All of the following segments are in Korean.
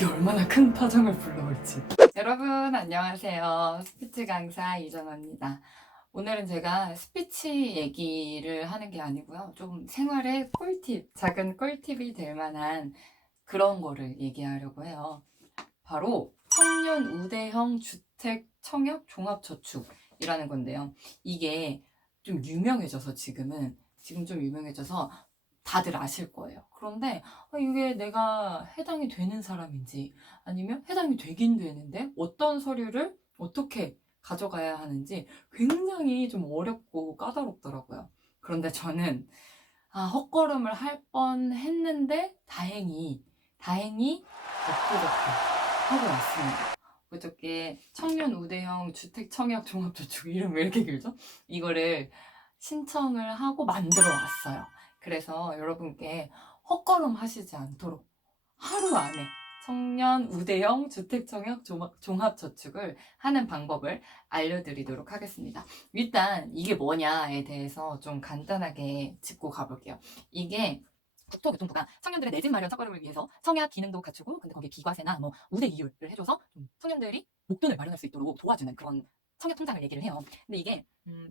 이게 얼마나 큰 파장을 불러올지. 여러분 안녕하세요. 스피치 강사 이정아입니다. 오늘은 제가 스피치 얘기를 하는 게 아니고요. 좀 생활의 꿀팁, 작은 꿀팁이 될 만한 그런 거를 얘기하려고 해요. 바로 청년 우대형 주택 청약 종합저축이라는 건데요. 이게 좀 유명해져서 지금 좀 유명해져서 다들 아실 거예요. 그런데 이게 내가 해당이 되는 사람인지 아니면 해당이 되긴 되는데 어떤 서류를 어떻게 가져가야 하는지 굉장히 좀 어렵고 까다롭더라고요. 그런데 저는 헛걸음을 할 뻔 했는데 다행히 엊그저께 하고 왔습니다. 그저께 청년 우대형 주택 청약 종합저축 이름 왜 이렇게 길죠? 이거를 신청을 하고 만들어 왔어요. 그래서 여러분께 헛걸음 하시지 않도록 하루 안에 청년 우대형 주택 청약 종합저축을 하는 방법을 알려드리도록 하겠습니다. 일단 이게 뭐냐에 대해서 좀 간단하게 짚고 가볼게요. 이게 국토교통부가 청년들의 내 집 마련 첫걸음을 위해서 청약 기능도 갖추고 근데 거기에 비과세나 뭐 우대 이율을 해줘서 좀 청년들이 목돈을 마련할 수 있도록 도와주는 그런 청약 통장을 얘기를 해요. 근데 이게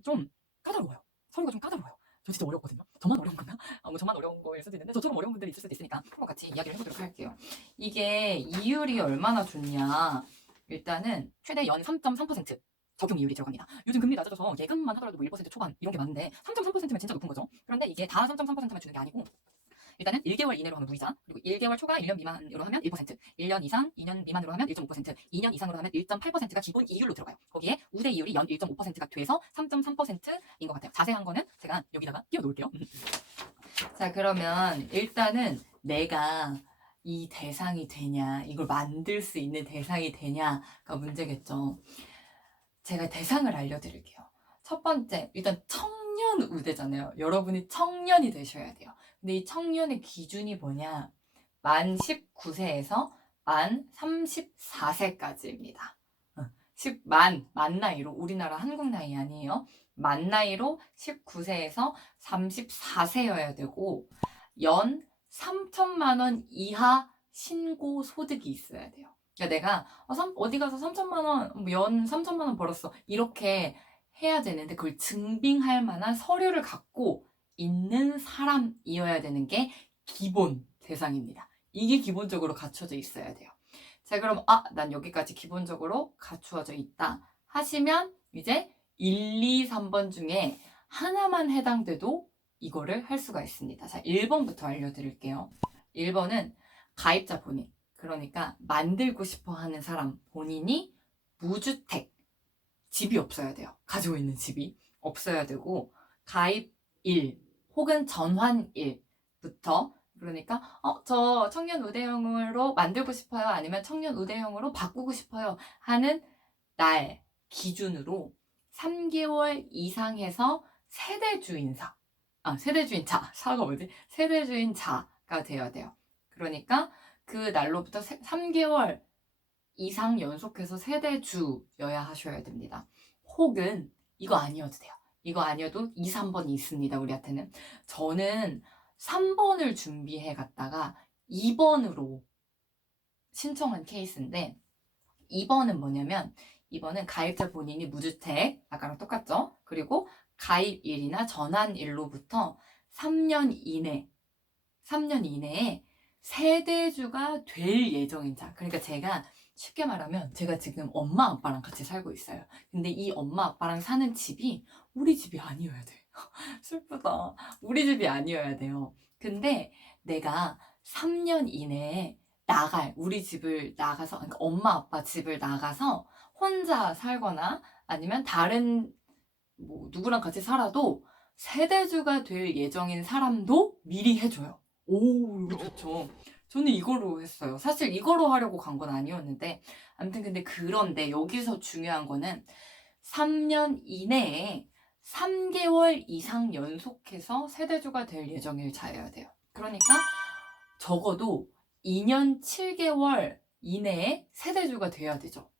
좀 까다로워요. 서류가 좀 까다로워요. 저 진짜 어렵거든요. 저만 어려운 건가? 뭐 저만 어려운 거일 수도 있는데 저처럼 어려운 분들이 있을 수도 있으니까 한번 같이 이야기를 해보도록 할게요. 이게 이율이 얼마나 좋냐? 일단은 최대 연 3.3% 적용 이율이 들어갑니다. 요즘 금리 낮아져서 예금만 하더라도 뭐 1% 초반 이런 게 많은데 3.3%면 진짜 높은 거죠. 그런데 이게 다 3.3%만 주는 게 아니고 일단은 1개월 이내로 하면 무이자, 그리고 1개월 초과 1년 미만으로 하면 1%, 1년 이상 2년 미만으로 하면 1.5%, 2년 이상으로 하면 1.8%가 기본 이율로 들어가요. 거기에 우대 이율이 연 1.5%가 돼서 3.3%인 것 같아요. 자세한 거는 제가 여기다가 띄워 놓을게요. 자, 그러면 일단은 내가 이 대상이 되냐, 이걸 만들 수 있는 대상이 되냐가 문제겠죠. 제가 대상을 알려드릴게요. 첫 번째, 일단 청년 우대잖아요. 여러분이 청년이 되셔야 돼요. 근데 이 청년의 기준이 뭐냐? 만 19세에서 만 34세까지입니다. 만 나이로, 우리나라 한국 나이 아니에요. 만 나이로 19세에서 34세여야 되고, 연 3천만 원 이하 신고 소득이 있어야 돼요. 그러니까 내가 어디 가서 3천만 원, 연 3천만 원 벌었어. 이렇게 해야 되는데 그걸 증빙할 만한 서류를 갖고 있는 사람이어야 되는 게 기본 대상입니다. 이게 기본적으로 갖춰져 있어야 돼요. 자, 그럼 난 여기까지 기본적으로 갖추어져 있다 하시면 이제 1, 2, 3번 중에 하나만 해당돼도 이거를 할 수가 있습니다. 자, 1번부터 알려드릴게요. 1번은 가입자 본인, 그러니까 만들고 싶어 하는 사람 본인이 무주택, 집이 없어야 돼요. 가지고 있는 집이 없어야 되고, 가입일 혹은 전환일부터, 그러니까 저 청년 우대형으로 만들고 싶어요, 아니면 청년 우대형으로 바꾸고 싶어요 하는 날 기준으로 3개월 이상해서 세대주인사, 세대주인자가 뭐지? 세대주인자가 되어야 돼요. 그러니까 그 날로부터 3개월 이상 연속해서 세대주여야 하셔야 됩니다. 혹은 이거 아니어도 돼요. 이거 아니어도 2, 3번이 있습니다. 우리한테는. 저는 3번을 준비해 갔다가 2번으로 신청한 케이스인데, 2번은 뭐냐면 2번은 가입자 본인이 무주택, 아까랑 똑같죠? 그리고 가입일이나 전환일로부터 3년 이내에 세대주가 될 예정인 자. 그러니까 제가 쉽게 말하면 제가 지금 엄마 아빠랑 같이 살고 있어요. 근데 이 엄마 아빠랑 사는 집이 우리 집이 아니어야 돼. 슬프다. 우리 집이 아니어야 돼요. 근데 내가 3년 이내에 우리 집을 나가서, 그러니까 엄마 아빠 집을 나가서 혼자 살거나 아니면 다른 누구랑 같이 살아도 세대주가 될 예정인 사람도 미리 해줘요. 오, 이거 좋죠. 저는 이거로 했어요. 사실 이거로 하려고 간 건 아니었는데, 아무튼 근데 그런데 여기서 중요한 거는 3년 이내에 3개월 이상 연속해서 세대주가 될 예정일 자여야 돼요. 그러니까 적어도 2년 7개월 이내에 세대주가 돼야 되죠.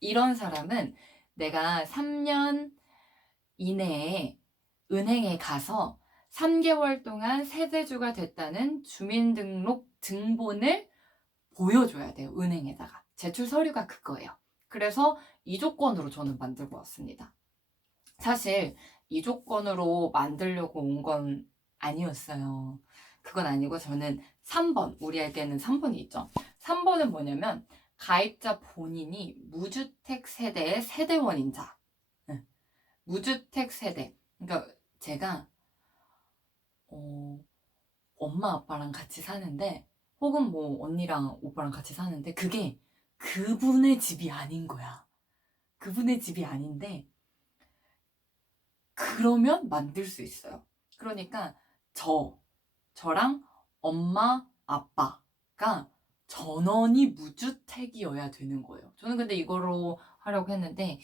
이런 사람은 내가 3년 이내에 은행에 가서 3개월 동안 세대주가 됐다는 주민등록 등본을 보여줘야 돼요. 은행에다가. 제출 서류가 그거예요. 그래서 이 조건으로 저는 만들고 왔습니다. 사실 이 조건으로 만들려고 온 건 아니었어요. 그건 아니고 저는 3번, 우리에게는 3번이 있죠. 3번은 뭐냐면 가입자 본인이 무주택 세대의 세대원인 자. 네. 무주택 세대. 그러니까 제가 엄마 아빠랑 같이 사는데 혹은 뭐 언니랑 오빠랑 같이 사는데 그게 그분의 집이 아닌 거야. 그분의 집이 아닌데 그러면 만들 수 있어요. 그러니까 저랑 엄마 아빠가 전원이 무주택이어야 되는 거예요. 저는 근데 이거로 하려고 했는데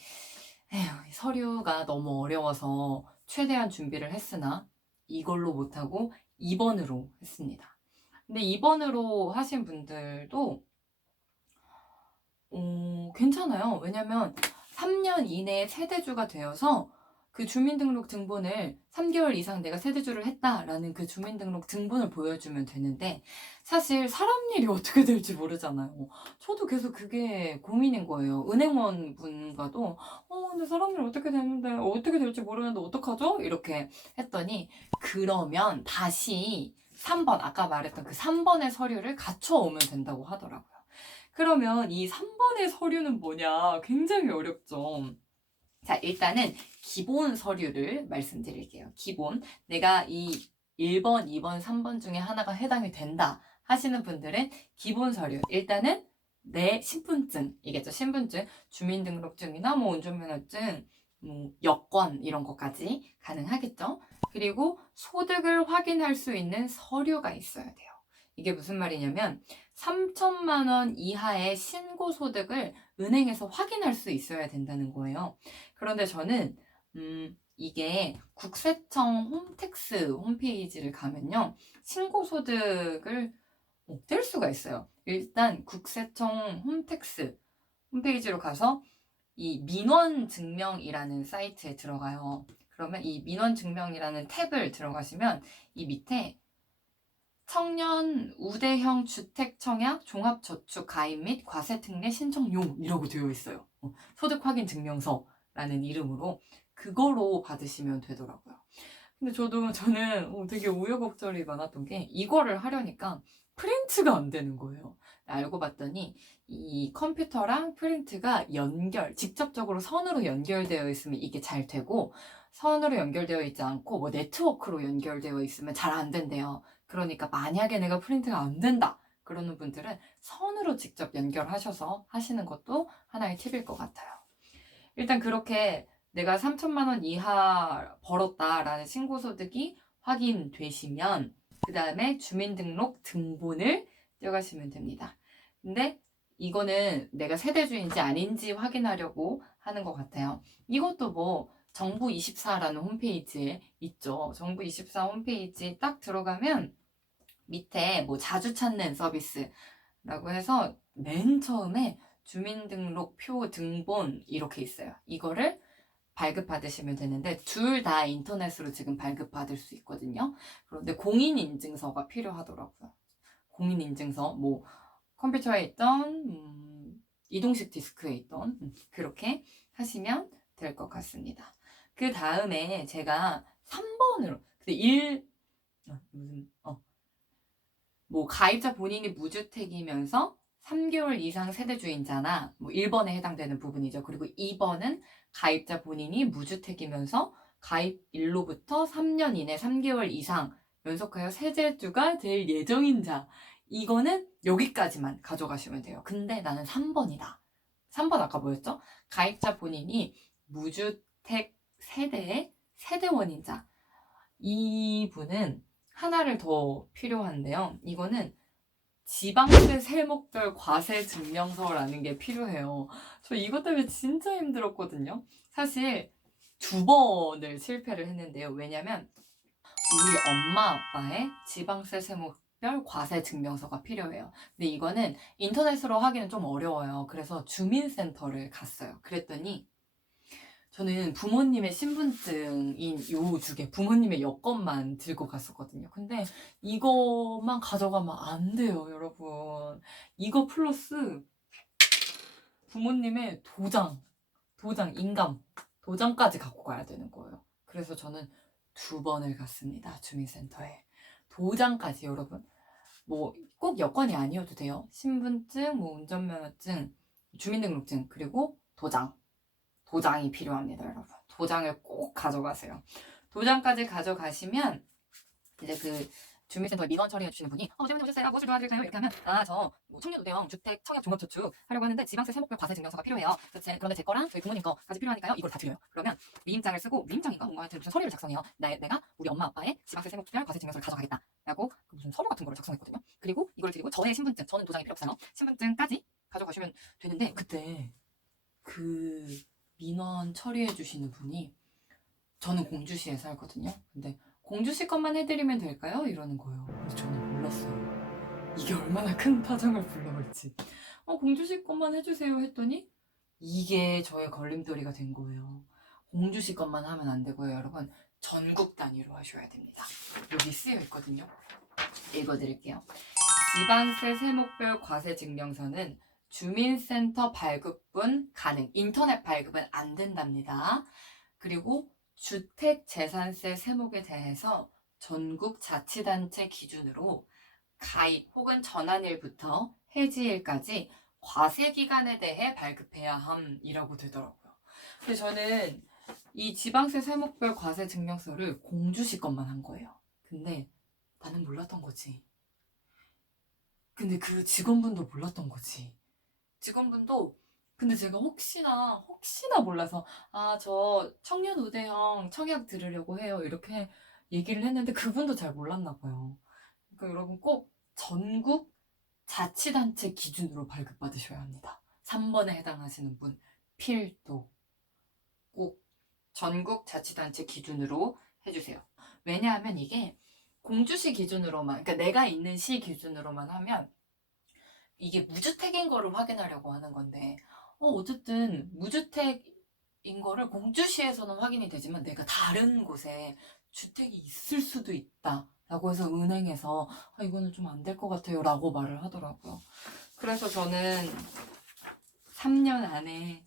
에휴, 서류가 너무 어려워서 최대한 준비를 했으나 이걸로 못하고 2번으로 했습니다. 근데 2번으로 하신 분들도 괜찮아요. 왜냐면 3년 이내에 세대주가 되어서 그 주민등록 등본을 3개월 이상 내가 세대주를 했다라는 그 주민등록 등본을 보여주면 되는데 사실 사람 일이 어떻게 될지 모르잖아요. 저도 계속 그게 고민인 거예요. 은행원 분과도 근데 사람 일 어떻게 되는데 어떻게 될지 모르는데 어떡하죠? 이렇게 했더니 그러면 다시 3번 아까 말했던 그 3번의 서류를 갖춰오면 된다고 하더라고요. 그러면 이 3번의 서류는 뭐냐? 굉장히 어렵죠. 자, 일단은 기본 서류를 말씀드릴게요. 기본. 내가 이 1번, 2번, 3번 중에 하나가 해당이 된다 하시는 분들은 기본 서류. 일단은 내 신분증이겠죠. 신분증, 주민등록증이나 뭐 운전면허증, 뭐 여권 이런 것까지 가능하겠죠. 그리고 소득을 확인할 수 있는 서류가 있어야 돼요. 이게 무슨 말이냐면 3천만 원 이하의 신고소득을 은행에서 확인할 수 있어야 된다는 거예요. 그런데 저는 이게 국세청 홈택스 홈페이지를 가면요. 신고소득을 뗄 수가 있어요. 일단 국세청 홈택스 홈페이지로 가서 이 민원증명이라는 사이트에 들어가요. 그러면 이 민원증명이라는 탭을 들어가시면 이 밑에 청년 우대형 주택 청약 종합저축 가입 및 과세특례 신청용 이라고 되어 있어요. 소득 확인 증명서라는 이름으로 그거로 받으시면 되더라고요. 근데 저는 되게 우여곡절이 많았던 게 이거를 하려니까 프린트가 안 되는 거예요. 알고 봤더니 이 컴퓨터랑 프린트가 직접적으로 선으로 연결되어 있으면 이게 잘 되고 선으로 연결되어 있지 않고 뭐 네트워크로 연결되어 있으면 잘 안 된대요. 그러니까 만약에 내가 프린트가 안 된다 그러는 분들은 선으로 직접 연결하셔서 하시는 것도 하나의 팁일 것 같아요. 일단 그렇게 내가 3천만 원 이하 벌었다라는 신고소득이 확인되시면 그 다음에 주민등록 등본을 떼어가시면 됩니다. 근데 이거는 내가 세대주인지 아닌지 확인하려고 하는 것 같아요. 이것도 뭐 정부24라는 홈페이지에 있죠. 정부24 홈페이지 딱 들어가면 밑에 뭐 자주 찾는 서비스라고 해서 맨 처음에 주민등록표 등본 이렇게 있어요. 이거를 발급받으시면 되는데 둘 다 인터넷으로 지금 발급받을 수 있거든요. 그런데 공인인증서가 필요하더라고요. 공인인증서 뭐 컴퓨터에 있던 이동식 디스크에 있던 그렇게 하시면 될 것 같습니다. 그 다음에 제가 3번으로 뭐 가입자 본인이 무주택이면서 3개월 이상 세대주인자나 뭐 1번에 해당되는 부분이죠. 그리고 2번은 가입자 본인이 무주택이면서 가입일로부터 3년 이내 3개월 이상 연속하여 세대주가 될 예정인 자. 이거는 여기까지만 가져가시면 돼요. 근데 나는 3번이다. 3번 아까 뭐였죠? 가입자 본인이 무주택 세대의 세대원인 자. 이분은 하나를 더 필요한데요. 이거는 지방세 세목별 과세 증명서라는 게 필요해요. 저 이것 때문에 진짜 힘들었거든요. 사실 2번을 실패를 했는데요. 왜냐면 우리 엄마 아빠의 지방세 세목별 과세 증명서가 필요해요. 근데 이거는 인터넷으로 하기는 좀 어려워요. 그래서 주민센터를 갔어요. 그랬더니 저는 부모님의 신분증인 요 두 개, 부모님의 여권만 들고 갔었거든요. 근데 이거만 가져가면 안 돼요, 여러분. 이거 플러스 부모님의 인감, 도장까지 갖고 가야 되는 거예요. 그래서 저는 2번을 갔습니다, 주민센터에. 도장까지, 여러분. 뭐 꼭 여권이 아니어도 돼요. 신분증, 뭐 운전면허증, 주민등록증, 그리고 도장이 필요합니다, 여러분. 도장을 꼭 가져가세요. 도장까지 가져가시면 이제 그 주민센터 민원 처리해 주시는 분이 어제부터 오셨어요. 무엇을 도와드릴까요? 이렇게 하면 저 청년 우대형 주택 청약 종합저축 하려고 하는데 지방세 세목별 과세 증명서가 필요해요. 그런데 제 거랑 저희 부모님 거까지 필요하니까요. 이걸 다 드려요. 그러면 위임장을 쓰고, 위임장인가 뭔가 하여튼 무슨 서류를 작성해요. 내가 우리 엄마 아빠의 지방세 세목별 과세 증명서를 가져가겠다 라고 무슨 서류 같은 거를 작성했거든요. 그리고 이걸 드리고 저의 신분증, 저는 도장이 필요 없어요. 신분증까지 가져가시면 되는데, 그때 그 민원 처리해 주시는 분이, 저는 공주시에 살거든요. 근데 공주시 것만 해드리면 될까요? 이러는 거예요. 근데 저는 몰랐어요. 이게 얼마나 큰 파장을 불러올지. 공주시 것만 해주세요 했더니 이게 저의 걸림돌이가 된 거예요. 공주시 것만 하면 안 되고요, 여러분. 전국 단위로 하셔야 됩니다. 여기 쓰여 있거든요. 읽어드릴게요. 지방세 세목별 과세 증명서는 주민센터 발급분 가능, 인터넷 발급은 안 된답니다. 그리고 주택재산세 세목에 대해서 전국 자치단체 기준으로 가입 혹은 전환일부터 해지일까지 과세기간에 대해 발급해야 함이라고 되더라고요. 근데 저는 이 지방세 세목별 과세 증명서를 공주시 것만 한 거예요. 근데 나는 몰랐던 거지. 근데 그 직원분도 몰랐던 거지. 직원분도, 근데 제가 혹시나 몰라서 저 청년 우대형 청약 들으려고 해요, 이렇게 얘기를 했는데 그분도 잘 몰랐나 봐요. 그러니까 여러분 꼭 전국 자치단체 기준으로 발급받으셔야 합니다. 3번에 해당하시는 분 필도 꼭 전국 자치단체 기준으로 해주세요. 왜냐하면 이게 공주시 기준으로만, 그러니까 내가 있는 시 기준으로만 하면 이게 무주택인 거를 확인하려고 하는 건데, 어쨌든 무주택인 거를 공주시에서는 확인이 되지만 내가 다른 곳에 주택이 있을 수도 있다 라고 해서 은행에서 이거는 좀 안 될 것 같아요 라고 말을 하더라고요. 그래서 저는 3년 안에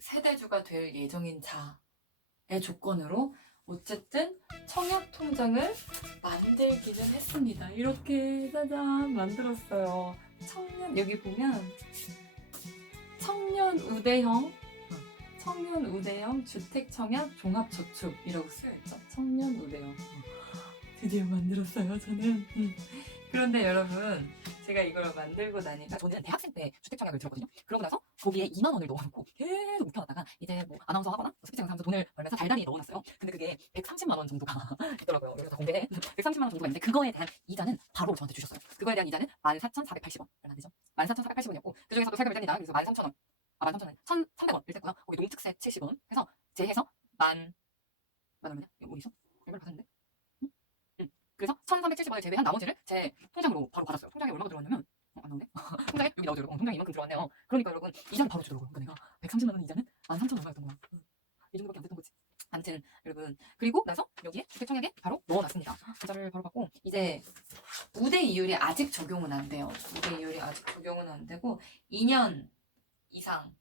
세대주가 될 예정인 자의 조건으로 어쨌든 청약 통장을 만들기는 했습니다. 이렇게 짜잔 만들었어요. 여기 보면 청년 우대형 주택 청약 종합 저축이라고 쓰여 있죠. 청년 우대형. 드디어 만들었어요, 저는. 그런데 여러분, 제가 이걸 만들고 나니까, 저는 대학생 때 주택 청약을 들었거든요. 그러고 나서 거기에 2만 원을 넣어놓고 계속 묵혀놨다가 이제 뭐 아나운서 하거나 스피칭 하면서 돈을 벌면서 달달이 넣어놨어요. 근데 그게 130만 원 정도가 있더라고요. 여기서 다 공개해. 130만 원 정도가 있는데 그거에 대한 이자는 바로 저한테 주셨어요. 그거에 대한 이자는 14,480원. 얼마 되죠? 14,480원이었고 그중에서도 세금을 뗍니다. 그래서 13,000원. 13,000원. 1,300원일 됐고요. 거기 농특세 70원 해서 제해서 만 얼마냐? 이거 어디서? 이걸 받았는데? 그래서 1,370원을 제외한 나머지를 제 통장으로 바로 받았어요. 통장에 얼마가 들어왔냐면 안 나오네? 통장에 여기 나오죠. 통장에 이만큼 들어왔네요. 그러니까 여러분 이자를 바로 주더라고요. 그러니까 내가 130만 원 이자는 13,000원이었던 거야. 이 정도밖에 안 됐던 거지. 아무튼 여러분, 그리고 나서 여기에 주택청약에 바로 넣어놨습니다. 이자를 바로 받고 이제 우대 이율이 아직 적용은 안 돼요. 우대 이율이 아직 적용은 안 되고 2년 이상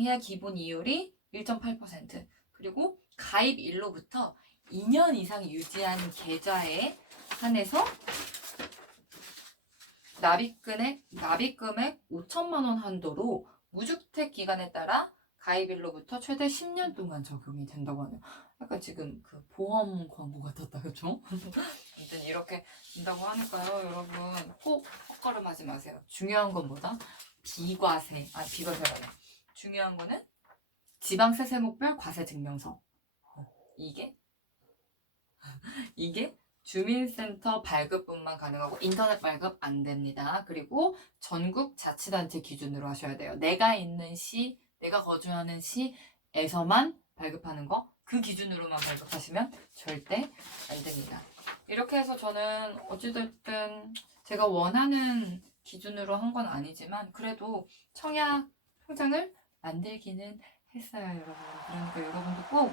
해야 기본 이율이 1.8%, 그리고 가입일로부터 2년 이상 유지한 계좌에 한해서 납입금액 5천만 원 한도로 무주택 기간에 따라 가입일로부터 최대 10년 동안 적용이 된다고 하네요. 약간 지금 그 보험 광고 같았다, 그쵸? 아무튼 이렇게 된다고 하니까요, 여러분 꼭 헛걸음하지 마세요. 중요한 건 뭐다? 비과세라네. 중요한 거는 지방세 세목별 과세 증명서. 이게 주민센터 발급뿐만 가능하고 인터넷 발급 안 됩니다. 그리고 전국 자치단체 기준으로 하셔야 돼요. 내가 있는 시, 내가 거주하는 시에서만 발급하는 거, 그 기준으로만 발급하시면 절대 안 됩니다. 이렇게 해서 저는 어찌됐든 제가 원하는 기준으로 한 건 아니지만 그래도 청약 통장을 만들기는 했어요, 여러분. 그러니까 여러분도 꼭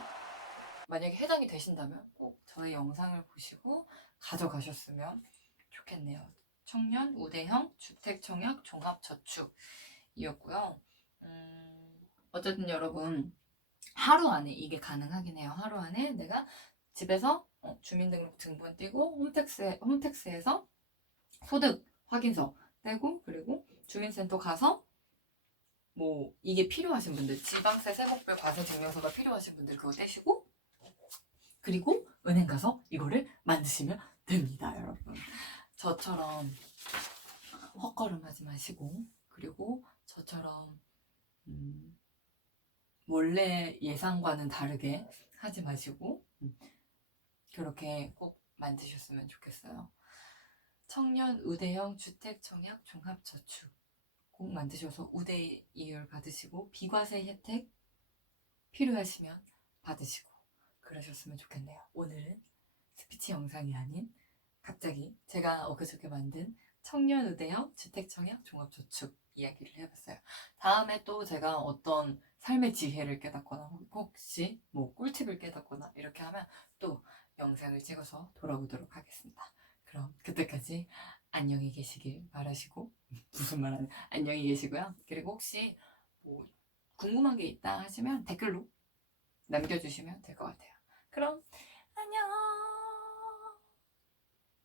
만약에 해당이 되신다면 꼭 저의 영상을 보시고 가져가셨으면 좋겠네요. 청년 우대형 주택청약 종합저축이었고요. 어쨌든 여러분 하루 안에 이게 가능하긴 해요. 하루 안에 내가 집에서 주민등록 등본 떼고 홈택스에서 소득 확인서 떼고 그리고 주민센터 가서 뭐 이게 필요하신 분들 지방세 세목별 과세 증명서가 필요하신 분들 그거 떼시고 그리고 은행 가서 이거를 만드시면 됩니다, 여러분. 저처럼 헛걸음하지 마시고 그리고 저처럼 원래 예상과는 다르게 하지 마시고 그렇게 꼭 만드셨으면 좋겠어요. 청년 우대형 주택청약 종합저축 꼭 만드셔서 우대 이율 받으시고 비과세 혜택 필요하시면 받으시고 그러셨으면 좋겠네요. 오늘은 스피치 영상이 아닌 갑자기 제가 엊그저께 만든 청년 우대형 주택청약 종합저축 이야기를 해봤어요. 다음에 또 제가 어떤 삶의 지혜를 깨닫거나 혹시 뭐 꿀팁을 깨닫거나 이렇게 하면 또 영상을 찍어서 돌아오도록 하겠습니다. 그럼 그때까지 안녕히 계시길 바라시고 무슨 말하는 안녕히 계시고요. 그리고 혹시 뭐 궁금한 게 있다 하시면 댓글로 남겨주시면 될 것 같아요. 그럼